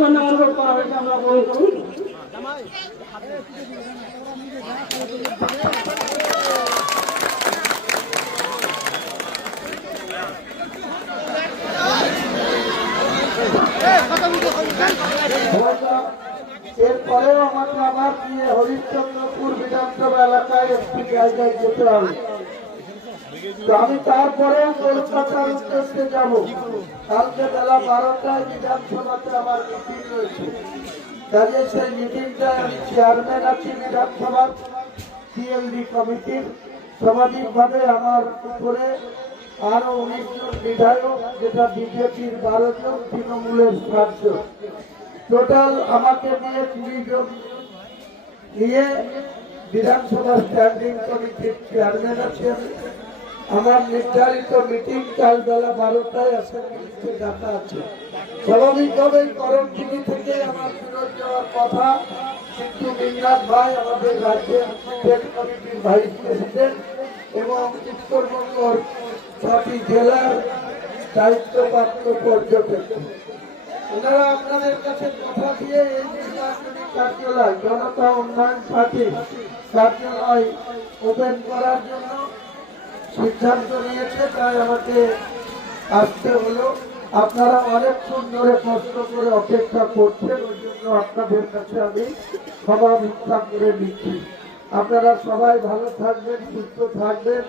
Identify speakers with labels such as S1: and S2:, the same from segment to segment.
S1: করার অনুরোধ করা হয়েছে আমরা বরণ করুন
S2: এরপরেও আমাকে দিয়ে হরিশ্চন্দ্রপুর বিধানসভা এলাকায় একটি জায়গায় যেতে হবে। তো আমি তারপরে কলকাতার উদ্দেশ্যে যাব। কালকে বেলা বারোটায় বিধানসভাতে আমার মিটিং রয়েছে। কাজে সেই মিটিংটায় আমি চেয়ারম্যান আছি বিধানসভার, সিএলডি কমিটির। সামাজিকভাবে আমার উপরে আরও উনিশ জন বিধায়ক, যেটা বিজেপির বারো জন, তৃণমূলের সাতজন টোটাল আমাকে নিয়ে কুড়ি জন নিয়ে বিধানসভা স্ট্যান্ডিং কমিটির চেয়ারম্যান আছেন। আমার নির্ধারিত মিটিং কাল বেলা বারোটায় অ্যাসেম্বলিতে ডাকা আছে। স্বাভাবিকভাবেই করণটিভি থেকে আমার ফেরত যাওয়ার কথা। কিন্তু মিন্নাথ ভাই আমাদের রাজ্যের স্টেট কমিটির ভাইস প্রেসিডেন্ট এবং উত্তরবঙ্গর ছটি জেলার দায়িত্বপ্রাপ্ত পর্যটক ওনারা আপনাদের কাছে কথা দিয়ে এই নির্বাচনী কার্যালয়, জনতা উন্নয়ন পার্টি কার্যালয় ওপেন করার জন্য সিদ্ধান্ত নিয়েছে, তাই আমাকে আসতে হলো। আপনারা অনেকক্ষণ ধরে কষ্ট করে অপেক্ষা করছেন, ওই জন্য আপনাদের কাছে আমি সবার ভিক্ষা করে নিচ্ছি। আপনারা সবাই ভালো থাকবেন, সুস্থ থাকবেন,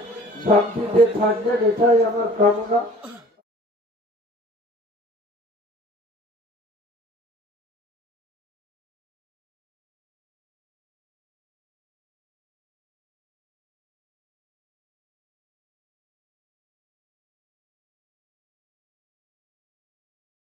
S2: শান্তিতে থাকবেন, এটাই আমার কামনা।